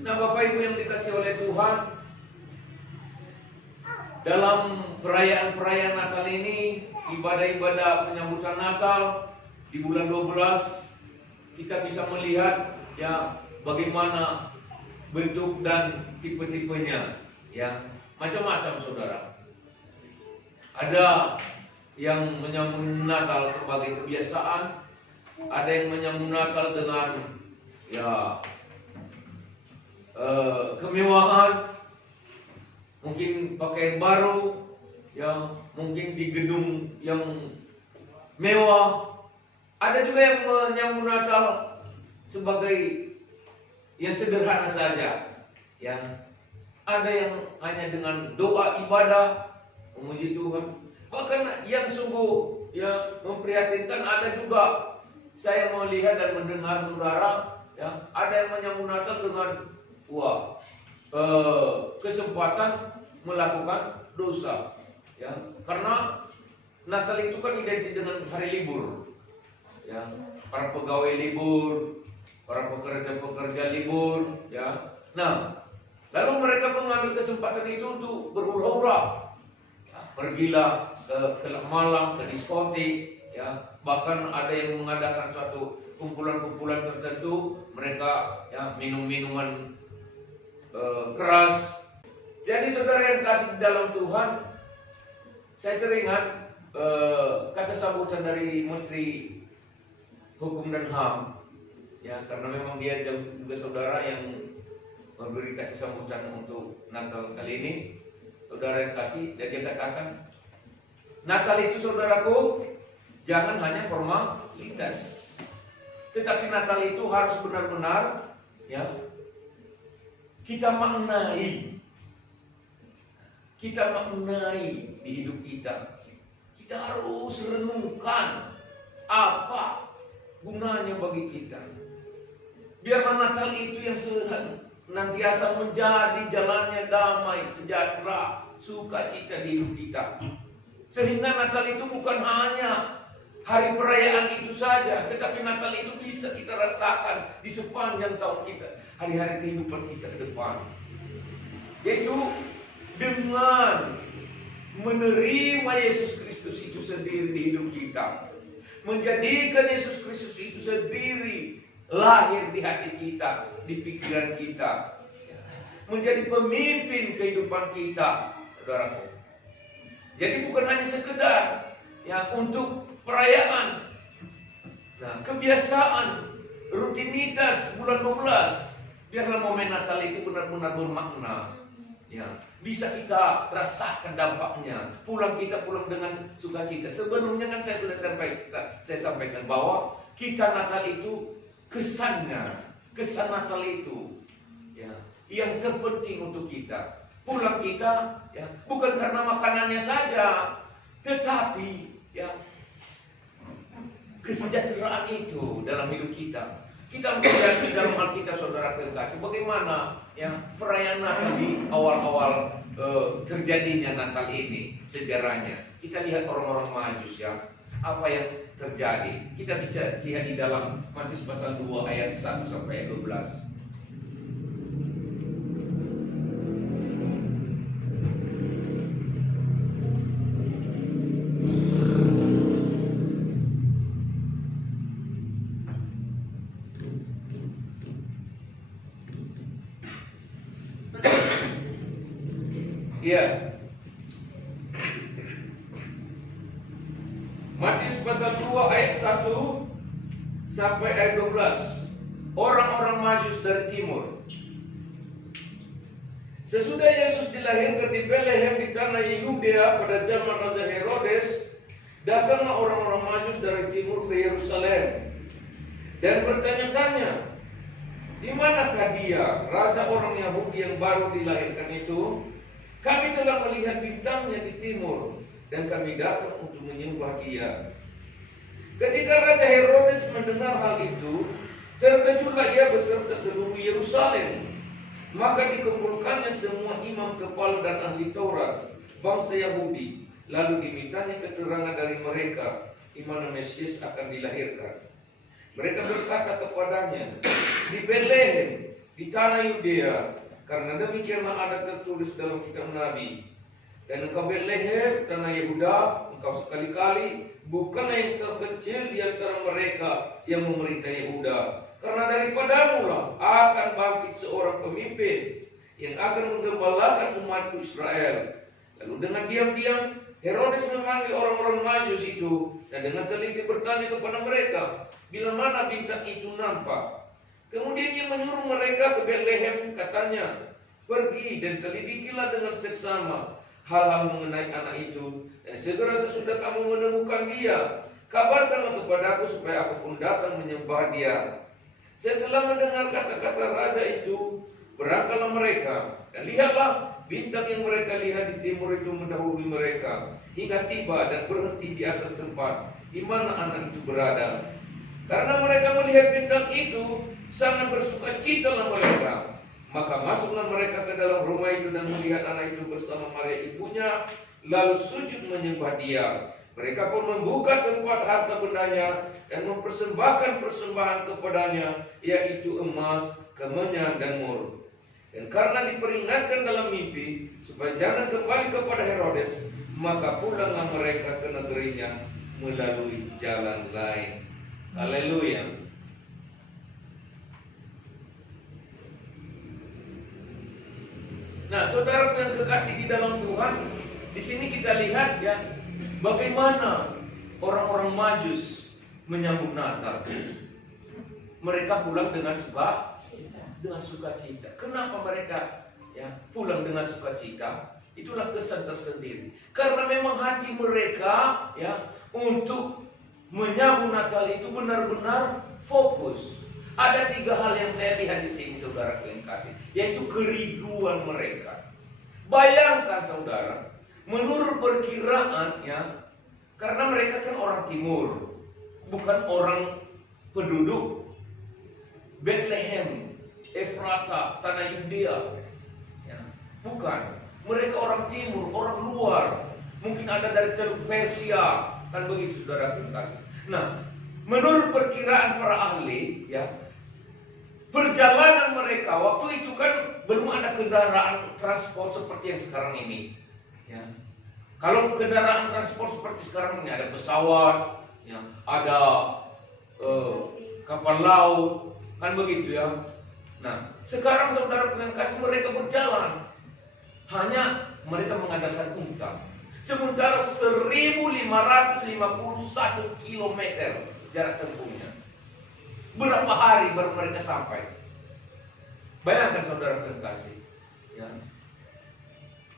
Nah, Bapak Ibu yang dikasihi oleh Tuhan, dalam perayaan-perayaan Natal ini, ibadah-ibadah penyambutan Natal di bulan 12, kita bisa melihat ya bagaimana bentuk dan tipe-tipenya, ya macam-macam saudara. Ada yang menyambut Natal sebagai kebiasaan, ada yang menyambut Natal dengan ya kemewahan, mungkin pakaian baru, ya mungkin di gedung yang mewah. Ada juga yang menyambut Natal sebagai yang sederhana saja, ya. Ada yang hanya dengan doa ibadah memuji Tuhan. Bahkan yang sungguh ya memprihatinkan, ada juga saya melihat dan mendengar saudara, ya ada yang menyambut Natal dengan kesempatan melakukan dosa, ya karena Natal itu kan identik dengan hari libur, ya para pegawai libur, para pekerja libur, ya. Nah, lalu mereka mengambil kesempatan itu untuk berhura-hura, ya, pergilah ke malam, ke diskotik, ya bahkan ada yang mengadakan suatu kumpulan-kumpulan tertentu, mereka ya minum-minuman keras. Jadi saudara yang kasih di dalam Tuhan, saya teringat kata sambutan dari Menteri Hukum dan HAM, ya karena memang dia juga saudara yang memberi kata sambutan untuk Natal kali ini, saudara yang kasih, dan dia katakan Natal itu saudaraku jangan hanya formalitas, tetapi Natal itu harus benar-benar ya kita maknai di hidup kita. Kita harus renungkan apa gunanya bagi kita. Biarlah Natal itu yang senantiasa menjadi jalannya damai, sejahtera, sukacita di hidup kita. Sehingga Natal itu bukan hanya hari perayaan itu saja, tetapi Natal itu bisa kita rasakan di sepanjang tahun kita, hari-hari kehidupan kita ke depan. Yaitu dengan menerima Yesus Kristus itu sendiri di hidup kita, menjadikan Yesus Kristus itu sendiri lahir di hati kita, di pikiran kita, menjadi pemimpin kehidupan kita, saudaraku. Jadi bukan hanya sekedar ya untuk perayaan, nah kebiasaan, rutinitas bulan 12. Biarlah momen Natal itu benar-benar bermakna, ya bisa kita rasakan dampaknya. Pulang dengan sukacita. Sebelumnya kan saya sudah sampaikan bahwa kita Natal itu kesan Natal itu ya yang terpenting untuk kita. Pulang kita ya bukan karena makanannya saja, tetapi ya kesejahteraan itu dalam hidup kita. Kita melihat di dalam Alkitab, saudara terkasih, bagaimana ya perayaan Natal di awal-awal terjadinya Natal ini, sejarahnya. Kita lihat orang-orang Majus ya, apa yang terjadi. Kita bisa lihat di dalam Matius pasal 2 ayat 1 sampai 12. Ya. Matius pasal 2 ayat 1 sampai ayat 12. Orang-orang Majus dari timur. Sesudah Yesus dilahirkan di Betlehem di tanah Yudea pada zaman Raja Herodes, datanglah orang-orang Majus dari timur ke Yerusalem dan bertanya-tanya, di manakah dia, raja orang Yahudi yang baru dilahirkan itu? Kami telah melihat bintangnya di timur dan kami datang untuk menyembah dia. Ketika Raja Herodes mendengar hal itu, terkejutlah ia beserta seluruh Yerusalem. Maka dikumpulkannya semua imam kepala dan ahli Taurat, bangsa Yahudi. Lalu dimintanya keterangan dari mereka di mana Mesias akan dilahirkan. Mereka berkata kepadanya, di Betlehem, di tanah Yudea, karena demikianlah ada tertulis dalam kitab Nabi. Dan engkau Betlehem, tanah Yehuda, engkau sekali-kali bukanlah yang terkecil di antara mereka yang memerintah Yehuda, karena daripadamu lah akan bangkit seorang pemimpin yang akan menggembalakan umatku Israel. Lalu dengan diam-diam Herodes memanggil orang-orang Majus itu dan dengan teliti bertanya kepada mereka, bila mana bintang itu nampak. Kemudian ia menyuruh mereka ke Betlehem, katanya, pergi dan selidikilah dengan seksama hal-hal mengenai anak itu, dan segera sesudah kamu menemukan dia, kabarkanlah kepadaku supaya aku pun datang menyembah dia. Setelah mendengar kata-kata raja itu, berangkatlah mereka, dan lihatlah bintang yang mereka lihat di timur itu mendahului mereka, hingga tiba dan berhenti di atas tempat di mana anak itu berada. Karena mereka melihat bintang itu, sangat bersukacitalah mereka. Maka masuklah mereka ke dalam rumah itu dan melihat anak itu bersama Maria ibunya, lalu sujud menyembah dia. Mereka pun membuka tempat harta bendanya dan mempersembahkan persembahan kepadanya, yaitu emas, kemenyan, dan mur. Dan karena diperingatkan dalam mimpi supaya jangan kembali kepada Herodes, maka pulanglah mereka ke negerinya melalui jalan lain. Haleluya. Nah, saudara yang kekasih di dalam Tuhan, di sini kita lihat ya bagaimana orang-orang Majus menyambut Natal. Mereka pulang dengan sukacita. Kenapa mereka ya pulang dengan sukacita? Itulah kesan tersendiri. Karena memang hati mereka ya untuk menyambut Natal itu benar-benar fokus. Ada 3 hal yang saya lihat di sini, saudara yang kasih, yaitu kerinduan mereka. Bayangkan saudara, menurut perkiraan ya, karena mereka kan orang timur, bukan orang penduduk Betlehem, Efrata, tanah Yudea, ya, bukan. Mereka orang timur, orang luar, mungkin ada dari Teluk Persia, kan begitu saudara kasih. Nah, menurut perkiraan para ahli, ya, perjalanan mereka waktu itu kan belum ada kendaraan transport seperti yang sekarang ini. Ya. Kalau kendaraan transport seperti sekarang ini ada pesawat, ya, ada kapal laut, kan begitu ya. Nah, sekarang saudara yang kasih mereka berjalan, hanya mereka mengadakan unta. Sementara 1551 km jarak tempuhnya. Berapa hari baru mereka sampai? Bayangkan saudara terkasih. Ya.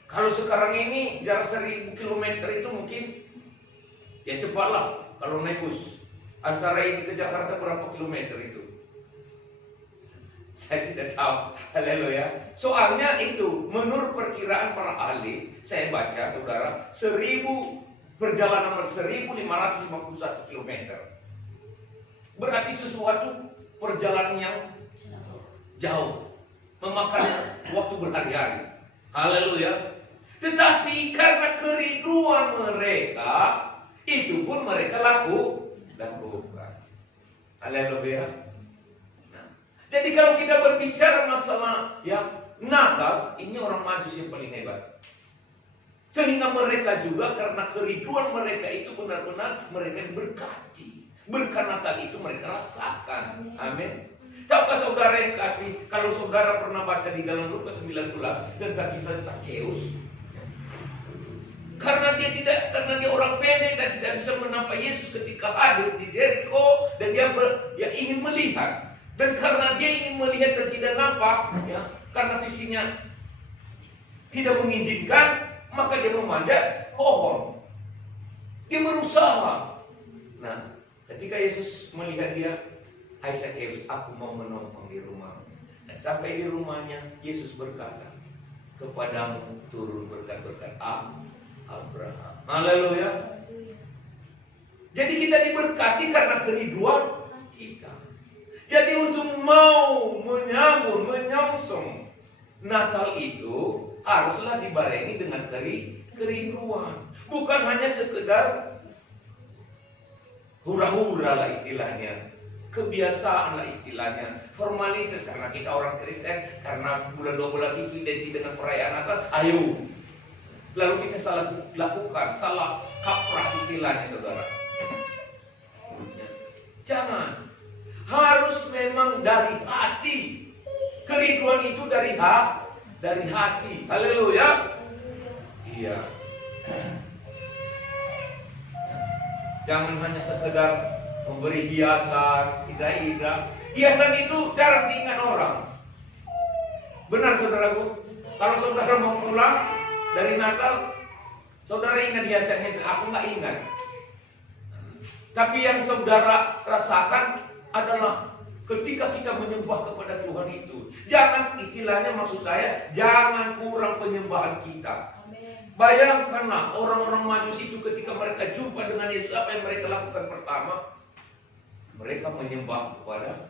Kalau sekarang ini jarak 1000 km itu mungkin ya cepatlah kalau naik bus. Antara ini ke Jakarta berapa kilometer itu? Saya tidak tahu. Haleluya. Soalnya itu menurut perkiraan para ahli, saya baca saudara, 1000 perjalanan 1551 km. Berarti sesuatu perjalanan yang jauh, memakan waktu berhari-hari. Haleluya. Tetapi karena kerinduan mereka, itu pun mereka lakukan. Haleluya. Nah, jadi kalau kita berbicara masalah ya Natal, ini orang Majus yang paling hebat. Sehingga mereka juga karena kerinduan mereka itu benar-benar mereka diberkati. Berkat Natal itu mereka rasakan. Amin. Tahukah saudara yang kasih, kalau saudara pernah baca di dalam Lukas 19 tentang kisah Zakheus, karena dia orang pendek dan tidak bisa menampak Yesus ketika hadir di Jericho, dan dia ingin melihat, dan karena dia ingin melihat dan tidak nampak, ya, karena visinya tidak mengizinkan, maka dia memanjat pohon. Dia berusaha. Nah, ketika Yesus melihat dia, hai Zakheus, aku mau menongkrong di rumahmu. Dan sampai di rumahnya, Yesus berkata, kepadamu turun berkat-berkat Abraham. Haleluya. Jadi kita diberkati karena kerinduan kita. Jadi untuk mau menyongsong Natal itu haruslah dibarengi dengan kerinduan. Bukan hanya sekedar hura-hura lah istilahnya. kebiasaan lah istilahnya, formalitas karena kita orang Kristen, karena bulan 12 itu identik dengan perayaan Natal, ayo. Lalu kita salah lakukan, salah kaprah istilahnya saudara. Jangan. Harus memang dari hati. Kerinduan itu dari hati. Haleluya. Iya. Jangan hanya sekedar memberi hiasan, tidak. Hiasan itu jarang diingat orang. Benar saudaraku. Kalau saudara mau pulang dari Natal, saudara ingat hiasannya, aku nggak ingat. Tapi yang saudara rasakan adalah ketika kita menyembah kepada Tuhan itu. Jangan, istilahnya maksud saya, jangan kurang penyembahan kita. Bayangkanlah orang-orang Majus itu ketika mereka jumpa dengan Yesus, apa yang mereka lakukan pertama? Mereka menyembah kepada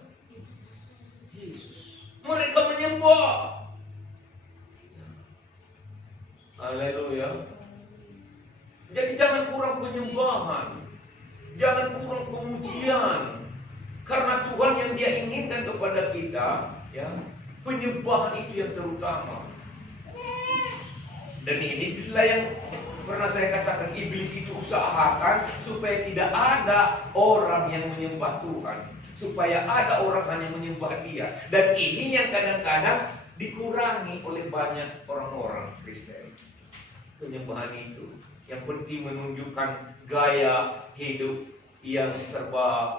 Yesus. Mereka menyembah. Haleluya. Jadi jangan kurang penyembahan. Jangan kurang pemujian. Karena Tuhan yang Dia inginkan kepada kita, ya, penyembahan itu yang terutama. Dan inilah yang pernah saya katakan, iblis itu usahakan supaya tidak ada orang yang menyembah Tuhan, supaya ada orang hanya menyembah Dia. Dan ini yang kadang-kadang dikurangi oleh banyak orang-orang Kristen. Penyembahan itu yang penting menunjukkan gaya hidup yang serba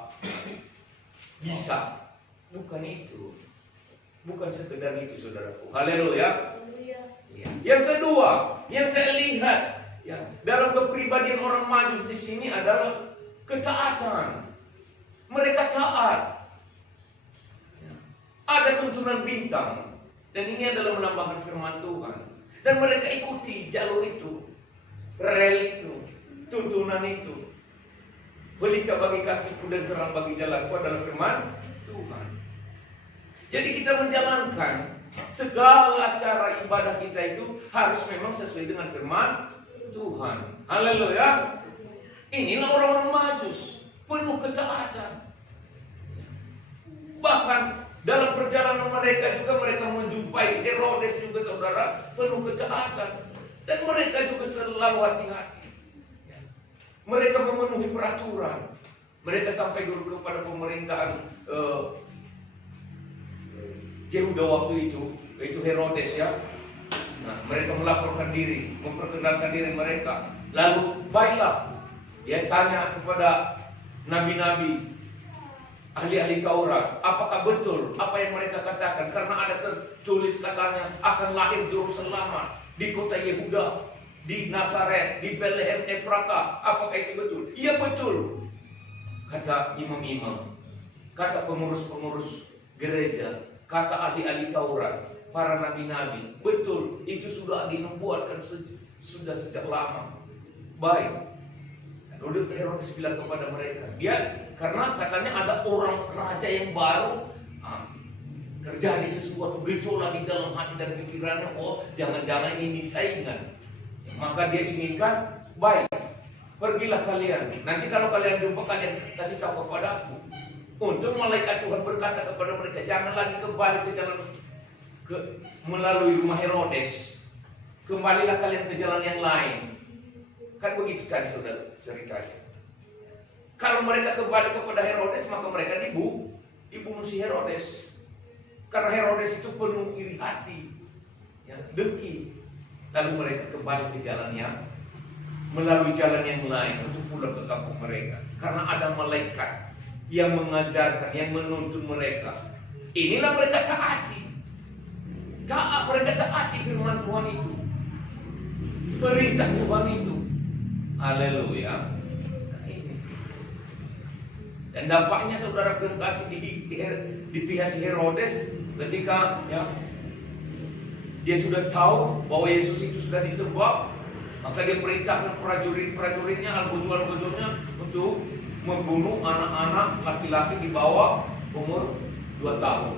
bisa. Bukan itu. Bukan sekedar itu saudaraku. Haleluya. Ya. Yang kedua, yang saya lihat ya, dalam kepribadian orang Majus di sini adalah ketaatan. Mereka taat. Ya. Ada tuntunan bintang, dan ini adalah melambangkan firman Tuhan. Dan mereka ikuti jalur itu, rel itu, tuntunan itu. Pelita bagi kakiku dan terang bagi jalanku adalah firman Tuhan. Jadi kita menjalankan segala cara ibadah kita itu harus memang sesuai dengan firman Tuhan. Haleluya. Inilah orang-orang Majus, penuh ketaatan. Bahkan dalam perjalanan mereka juga mereka menjumpai Herodes juga saudara, penuh ketaatan. Dan mereka juga selalu hati-hati. Mereka memenuhi peraturan. Mereka sampai dulu kepada pemerintahan Yehuda waktu itu Herodes ya. Nah, mereka melaporkan diri, memperkenalkan diri mereka. Lalu baiklah, dia tanya kepada nabi-nabi, ahli-ahli Taurat, apakah betul apa yang mereka katakan? Karena ada tertulis katanya akan lahir juru selamat di kota Yehuda, di Nazaret, di Bethlehem Efrata. Apakah itu betul? Iya betul, kata imam-imam, kata pengurus-pengurus gereja, kata ahli-ahli Taurat, para nabi-nabi. Betul, itu sudah dinubuatkan sudah sejak lama. Baik. Lalu Herodes bilang kepada mereka, dia karena katanya ada orang raja yang baru, terjadi sesuatu gejolak di dalam hati dan pikirannya. Oh, jangan-jangan ini saingan. Maka dia inginkan, baik, pergilah kalian. Nanti kalau kalian jumpa, kalian kasih tahu kepadaku. Untuk malaikat Tuhan berkata kepada mereka, jangan lagi kembali ke jalan melalui rumah Herodes. Kembalilah kalian ke jalan yang lain. Kan begitu tadi saudara ceritanya. Kalau mereka kembali kepada Herodes, maka mereka dibunuh si Herodes. Karena Herodes itu penuh iri hati, ya, dengki. Lalu mereka kembali ke jalan yang melalui jalan yang lain untuk pulang ke kampung mereka. Karena ada malaikat yang mengajarkan, yang menuntun mereka. Inilah mereka taati. Mereka taati firman Tuhan itu, perintah Tuhan itu. Haleluya. Nah, ini. Dan dampaknya saudara kasih di pihak si Herodes ketika ya, dia sudah tahu bahwa Yesus itu sudah disembah, maka dia perintahkan prajurit-prajuritnya, al-bujur-bujurnya untuk membunuh anak-anak laki-laki di bawah umur 2 tahun.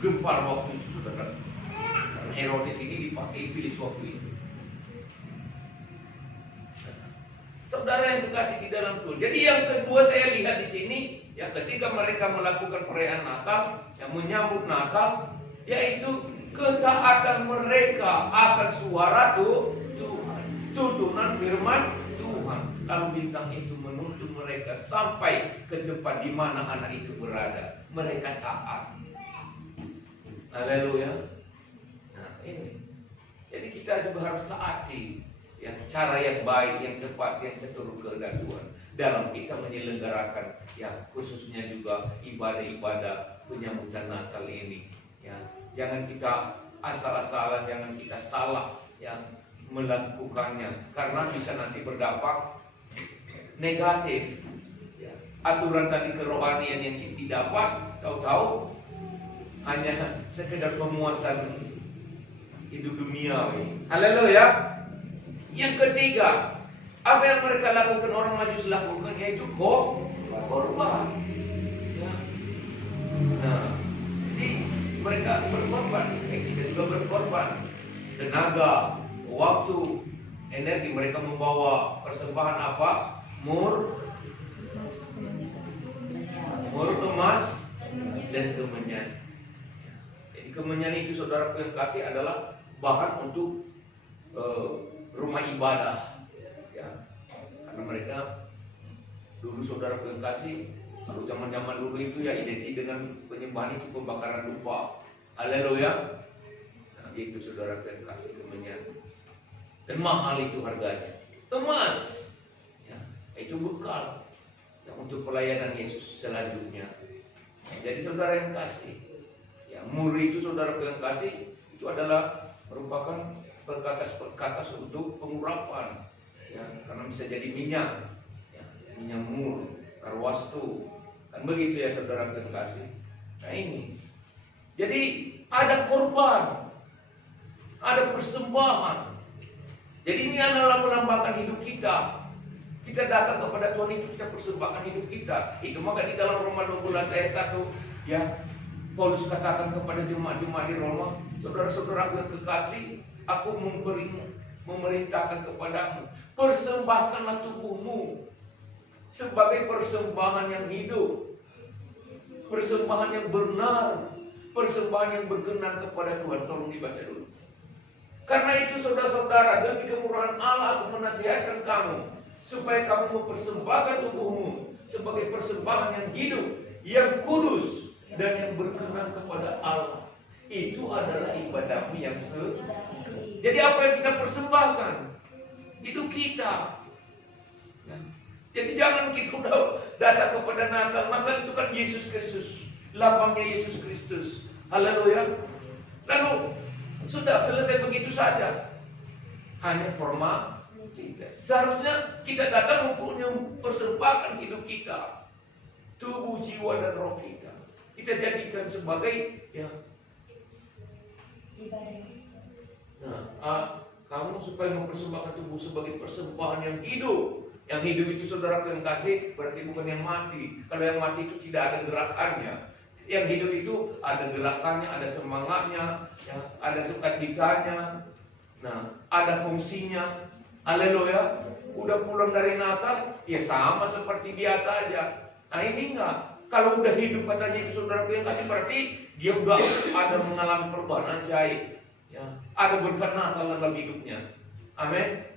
Gempar waktu itu saudara. Karena Herodes ini dipakai iblis waktu itu. Saudara yang dikasih di dalam Tuhan. Jadi yang kedua saya lihat di sini ya ketika mereka melakukan perayaan Natal, yang menyambut Natal, yaitu ketaatan mereka akan suara Tuhan, tuntunan firman Tuhan. Lalu bintang itu menuntun mereka sampai ke tempat di mana anak itu berada. Mereka taat. Haleluya. Nah, ini. Jadi kita juga harus taati yang cara yang baik, yang tepat, yang seturut kehendak Tuhan dalam kita menyelenggarakan ya khususnya juga ibadah-ibadah penyambutan Natal ini. Ya, jangan kita asal-asalan, jangan kita salah yang melakukannya karena bisa nanti berdampak negatif. Ya, aturan tadi kerohanian yang kita dapat, tahu-tahu hanya sekedar pemuasan hidup duniawi. Haleluya. Yang ketiga, apa yang mereka lakukan, orang Majus lakukan, yaitu korban. Ya. Nah, jadi mereka berkorban, kita juga berkorban. Tenaga, waktu, energi. Mereka membawa persembahan apa? Mur, emas, dan kemenyan. Jadi kemenyan itu, saudara yang kasih, adalah bahan untuk rumah ibadah, ya. Karena mereka dulu, saudara yang kasih, kalau zaman-zaman dulu itu ya identik dengan penyembahan itu pembakaran dupa. Haleluya. Nah, itu saudara yang kasih kemenyan. Dan mahal itu harganya. Emas, ya, itu bekal ya, untuk pelayanan Yesus selanjutnya. Jadi saudara yang kasih, ya, mur itu, saudara yang kasih, itu adalah merupakan perkakas untuk pengurapan, ya, karena bisa jadi minyak, ya, minyak mur, karwastu, kan begitu ya saudara yang kasih. Nah ini, jadi ada korban, ada persembahan. Jadi ini adalah melambangkan hidup kita. Kita datang kepada Tuhan itu, kita persembahkan hidup kita. Itu maka di dalam Roma 12 ayat 1, ya, Paulus katakan kepada jemaat-jemaat di Roma, saudara-saudara yang kekasih, aku memerintahkan kepadamu, persembahkanlah tubuhmu sebagai persembahan yang hidup, persembahan yang benar, persembahan yang berkenan kepada Tuhan. Tolong dibaca dulu. Karena itu saudara-saudara, demi kemurahan Allah aku menasihatkan kamu supaya kamu mempersembahkan tubuhmu sebagai persembahan yang hidup, yang kudus, dan yang berkenan kepada Allah. Itu adalah ibadahmu yang sejati. Jadi apa yang kita persembahkan? Hidup kita. Ya. Jadi jangan kita udah datang kepada Natal. Natal itu kan Yesus Kristus, lapangnya Yesus Kristus. Haleluya. Lalu sudah selesai begitu saja. Hanya formalitas. Seharusnya kita datang untuk mempersembahkan hidup kita, tubuh, jiwa, dan roh kita. Kita jadikan sebagai ya. Nah, kamu supaya mempersembahkan tubuh sebagai persembahan yang hidup. Yang hidup itu saudara yang kasih berarti bukan yang mati. Kalau yang mati itu tidak ada gerakannya. Yang hidup itu ada gerakannya, ada semangatnya, ya, ada sukacitanya. Nah, ada fungsinya. Haleluya. Udah pulang dari Natal, ya sama seperti biasa aja. Nah ini enggak. Kalau udah hidup katanya itu saudara yang kasih, berarti dia udah ada mengalami perubahan ajaib. Ya, ada berkat Natal dalam hidupnya. Amin.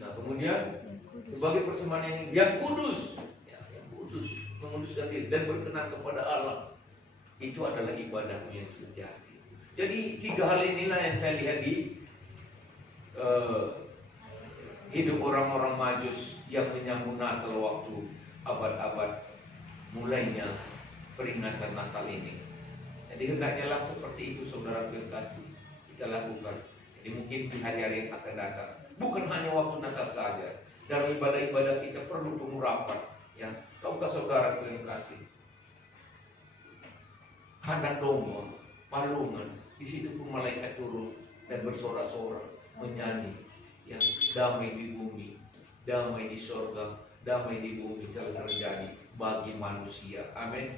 Nah kemudian sebagai persembahan yang kudus, ya, yang kudus, menguduskan diri dan berkenan kepada Allah, itu adalah ibadahmu yang sejati. Jadi 3 hal inilah yang saya lihat di hidup orang-orang Majus yang menyambut Natal waktu abad-abad mulainya peringatan Natal ini. Jadi hendaknya lah seperti itu saudara kasih kita lakukan. Jadi mungkin di hari-hari yang akan datang, bukan hanya waktu Natal saja. Dalam ibadah-ibadah kita perlu pengurapan. Ya, tahukah saudara yang kasih? Kandang domba, palungan, di situ pun malaikat turun dan bersorak-sorak menyanyi. Yang damai di bumi, damai di sorga, damai di bumi telah terjadi bagi manusia. Amin.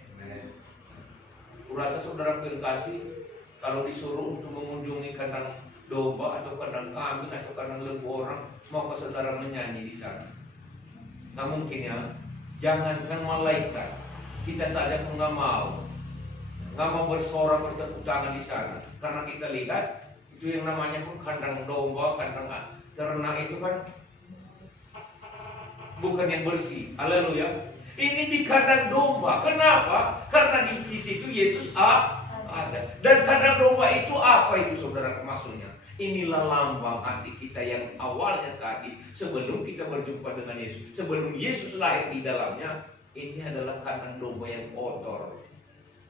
Kurasa saudara yang kasih, kalau disuruh untuk mengunjungi kandang domba atau kandang kambing atau kandang lembu orang, maukah saudara menyanyi di sana? Nggak mungkin ya. Jangankan malaikat, kita saja pun nggak mau bersorak bertepuk tangan di sana, karena kita lihat itu yang namanya pun kandang domba, kandang ternak itu kan bukan yang bersih. Haleluya. Ini di kandang domba. Kenapa? Karena di situ Yesus ada. Dan kandang domba itu apa itu, saudara, maksudnya? Inilah lambang hati kita yang awalnya tadi, sebelum kita berjumpa dengan Yesus, sebelum Yesus lahir di dalamnya. Ini adalah kandang domba yang kotor,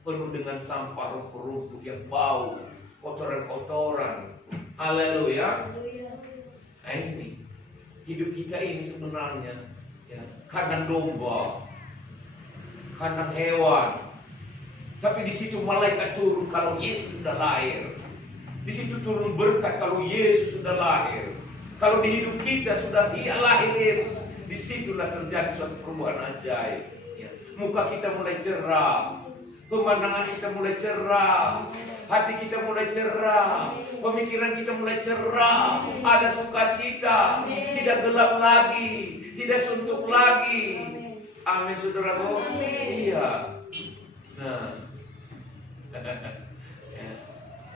penuh dengan sampah rumput-rumput yang bau, kotoran-kotoran. Haleluya. Nah, ini hidup kita ini sebenarnya ya, kandang domba, kandang hewan. Tapi di situ malaikat turun kalau Yesus sudah lahir. Di situ turun berkat kalau Yesus sudah lahir. Kalau di hidup kita sudah lahir Yesus, disitulah terjadi suatu perubahan ajaib. Ya. Muka kita mulai cerah, pemandangan kita mulai cerah, hati kita mulai cerah, pemikiran kita mulai cerah, ada sukacita, tidak gelap lagi, tidak suntuk lagi. Amin, saudaraku. Iya. Nah, ya.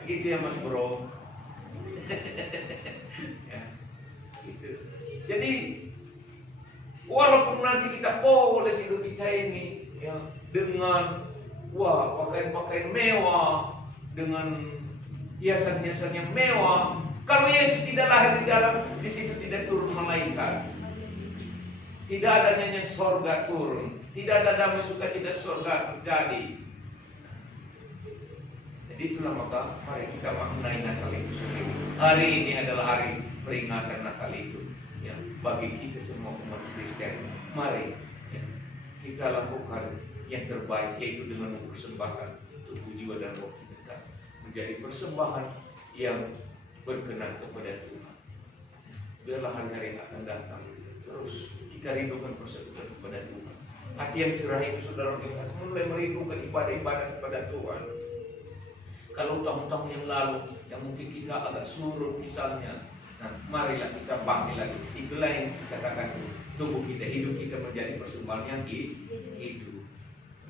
Begitu ya Mas Bro. Ya, gitu. Jadi walaupun nanti kita poles hidup kita ini ya, dengan pakaian-pakaian mewah, dengan hiasan-hiasan yang mewah, kalau Yesus tidak lahir di dalam, di situ tidak turun malaikat. Tidak ada nyanyian sorga turun, tidak ada damai sukacita sorga terjadi. Jadi itulah maka mari kita maknai Natal itu sendiri. Hari ini adalah hari peringatan Natal itu ya, bagi kita semua umat Kristen. Mari ya, kita lakukan yang terbaik, yaitu dengan mempersembahkan tubuh, jiwa, dan roh kita menjadi persembahan yang berkenan kepada Tuhan. Biarlah hari-hari yang akan datang terus kita rindukan persekutuan kepada Tuhan. Hati yang cerah itu, saudara, mulai merindukan ibadah-ibadah kepada Tuhan. Kalau tahun-tahun yang lalu yang mungkin kita agak surut misalnya, nah marilah kita bangkit lagi. Itulah yang dikatakan tubuh kita, hidup kita menjadi persembahan yang hidup.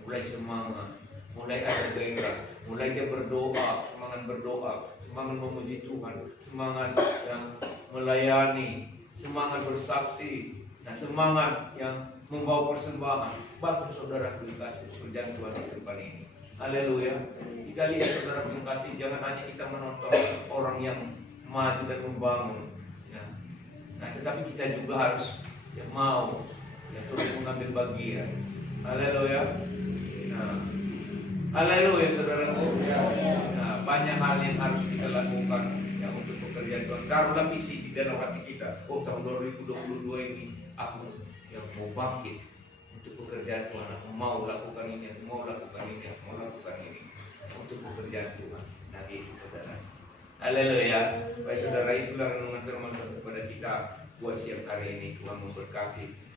Mulai semangat, mulai ada gairah, mulai dia berdoa, semangat berdoa, semangat memuji Tuhan, semangat yang melayani, semangat bersaksi, nah semangat yang membawa persembahan. Bantu saudara dikasih pekerjaan Tuhan di depan ini. Haleluya. Kita lihat saudara kasih, jangan hanya kita menonton orang yang maju dan membangun ya. Nah tetapi kita juga harus ya, mau ya, terus mengambil bagian. Haleluya. Nah, haleluya saudaraku. Nah, banyak hal yang harus kita lakukan ya, untuk pekerjaan Tuhan. Taruhlah visi di dalam hati kita. Oh, tahun 2022 ini aku ya, mau bangkit untuk pekerjaan Tuhan. Aku mau lakukan ini, aku mau lakukan ini, aku mau lakukan ini untuk pekerjaan Tuhan. Nah, itu saudara. Haleluya. Baik saudara, itulah renungan firman Tuhan kepada kita buat siang hari ini. Tuhan memberkati.